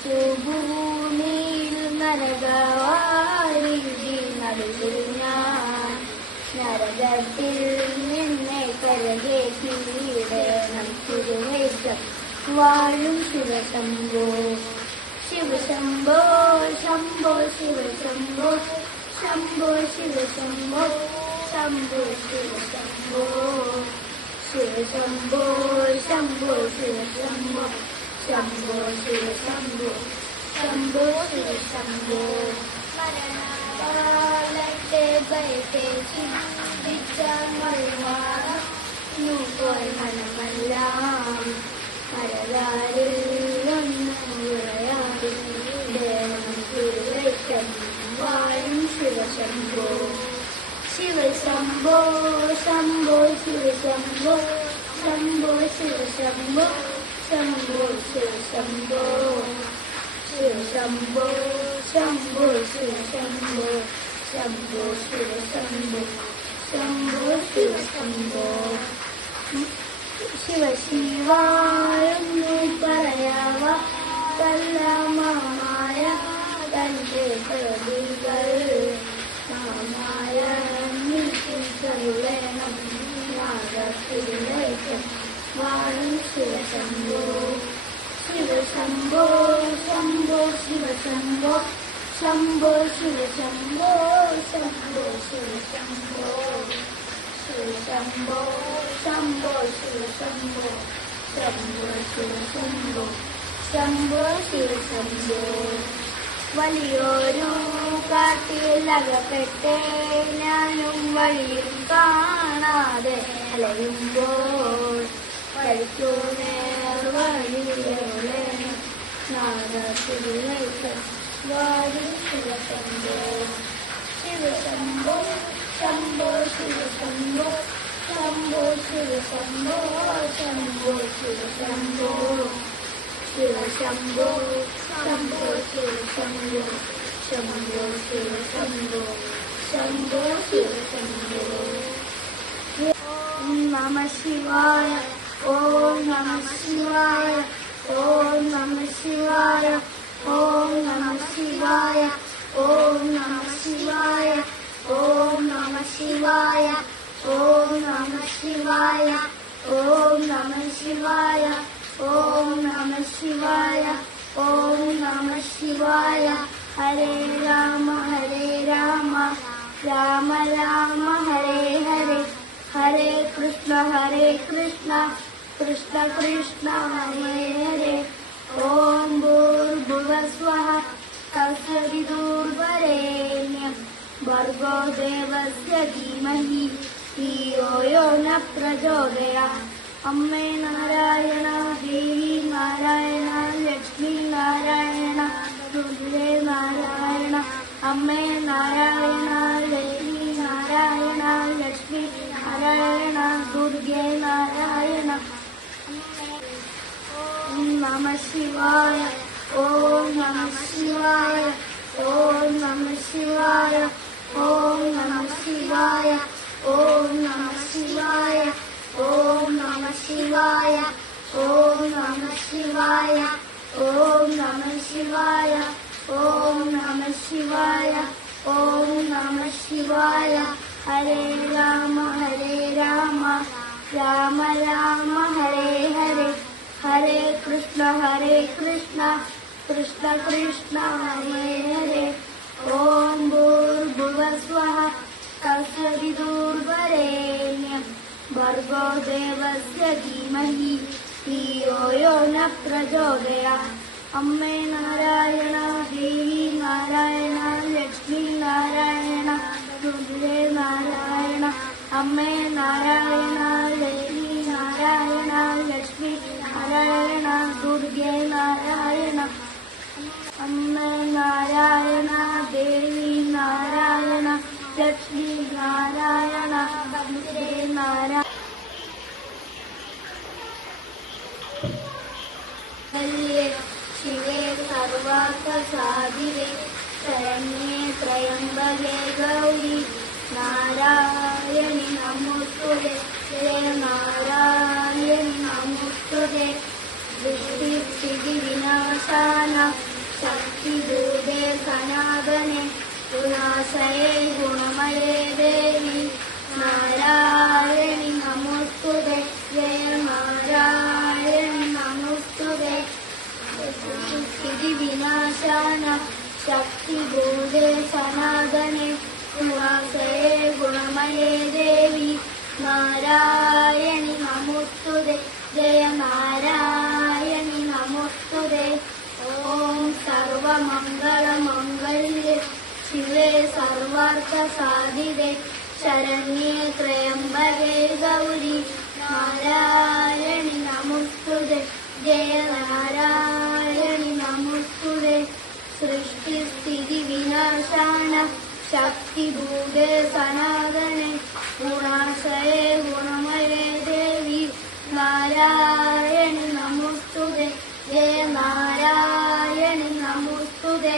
ജനിച്ചു ഭൂമിയിൽ നരകവാരിധി നടുവിൽ ഞാൻ നരകത്തിൽ നിന്നെ കരകേറ്റിയിടണം തിരുവേറ്റം വാഴും ശിവശംഭോ ശിവശംഭോ ശംഭോ ശിവശംഭോ ശംഭോ ശിവശംഭോ ശംഭോ ശിവശംഭോ ശിവശംഭോ ശംഭോ ശിവശംഭോ ശംഭോ ശിവശംഭോ ശംഭോ ശിവശംഭോ മരണകാലത്തെ ഭയത്തെ ചിന്തിച്ച മറിമാറുപോയി മനമെല്ലാം മരകാരിൽ ഒന്നുറയാടിവേറ്റം വാഴും ശിവശംഭോ ശിവശംഭോ ശംഭോ ശിവശംഭോ ശംഭോ ശിവശംഭോ ശംഭോ ശിവശംഭോ ശിവശംഭോ ശംഭോ ശിവശംഭോ ശംഭോ ശിവശംഭോ ശംഭോ ശിവശംഭോ ശിവശിവായെന്നു പറയാവ കല്ലമായ തന്റെ പ്രതികൾ മാമായ നീക്കണം നാഗത്തിലേക്കും വാഴും ശിവശംഭോ ശിവശംഭോ ശംഭോ ശിവശംഭോ ശംഭോ ശിവശംഭോ ശംഭോ ശിവശംഭോ ശിവശംഭോ ശംഭോ ശിവശംഭോ ശംഭോ ശിവശംഭോ ശംഭോ ശിവശംഭോ വലിയൊരു കാട്ടിലകപ്പെട്ടേ ഞാനും വഴിയും കാണാതെ അലയുമ്പോൾ വഴിക്കു നേർ വഴിയോടെ നാഗത്തിലേക്ക് വാഴും ശിവശംഭോ ശിവശംഭോ ശംഭോ ശിവശംഭോ ശംഭോ ശിവശംഭോ ശംഭോ ശിവശംഭോ ശിവശംഭോ ശംഭോ ശിവശംഭോ ശംഭോ ശിവശംഭോ ശംഭോ ശിവശംഭോ ഓം നമഃ ശിവായ ഓം നമഃ ശിവായ ഓം നമഃ ശിവായ ഓം നമഃ ശിവായ ഓം നമഃ ശിവായ ഓം നമഃ ശിവായ ഓം നമഃ ശിവായ ഓം നമഃ ശിവായ ഓം നമഃ ശിവായ ഓം നമഃ ശിവായ ഹരേ രാമ രാമ രാമ ഹരേ ഹരേ ഹരേ കൃഷ്ണ കൃഷ്ണ കൃഷ്ണ ഹരേ ഹരേ ഓം ഭൂർഭുവസ്വഃ തത്സവിതുർവരേണ്യം ഭർഗോ ദേവസ്യ ധീമഹി ധിയോ യോ ന പ്രചോദയാത് അമ്മേ നാരായണ ദേവി നാരായണ ലക്ഷ്മി നാരായണ ദുർഗേ നാരായണ അമ്മേ നാരായണ ദേവി നാരായണ ലക്ഷ്മി നാരായണ ദുർഗേ നാരായണ ഓം നമഃ ശിവായ ഓം നമഃ ശിവായ ഓം നമഃ ശിവായ ഓം നമഃ ശിവായ ഓം നമഃ ശിവായ ഓം നമഃ ശിവായ ഓം നമഃ ശിവായ ഓം നമഃ ശിവായ ഓം നമഃ ശിവായ ഓം നമഃ ശിവായ ഹരേ രാമ രാമ രാമ ഹരേ ഹരേ ഹരേ കൃഷ്ണ കൃഷ്ണ കൃഷ്ണ ഹരേ ഹരേ ഓം ഭൂർഭുവസ്വഃ തത്സവിതുർവരേണ്യം ഭർഗോ ദേവസ്യ ധീമഹി ധിയോ യോ ന പ്രചോദയാത് അമ്മേ നാരായണ ദേവി നാരായണ ലക്ഷ്മി നാരായണ ദുർഗേ നാരായണ അമ്മേ നാരായണ ദേവി നാരായണ ലക്ഷ്മി നാരായണ ദുർഗേ നാരായണ അമ്മേ നാരായണ ദേവി നാരായണ ലക്ഷ്മി നാരായണ ദുർഗേ നാരായണ शिवे सर्वार्थसाधिरे शरण्ये त्र्यम्बके गौरी नारायणि नमोस्तुते नारायणि नमोस्तुते दृष्टिविनाशान शक्तिभूते सनातने गुणाश्रये गुणमये देवी नारायणि नमोस्तुते जय नारायणि नमोस्तुते स्थितिविनाशान शक्तिभूते सनातने गुणाश्रये गुणमये देवी नारायणि नमोस्तुते जय नारायणि नमोस्तुते ॐ सर्वमङ्गलमङ्गल्ये शिवे सर्वार्थसाधिके शरण्ये त्र्यम्बके गौरी नारायणि नमोस्तुते जय नारायणि नमोस्तुते सृष्टिस्थितिविनाशान शक्तिभूते सनातने गुणाश्रये गुणमये देवी नारायणि नमोस्तुते जय नारायणि नमोस्तुते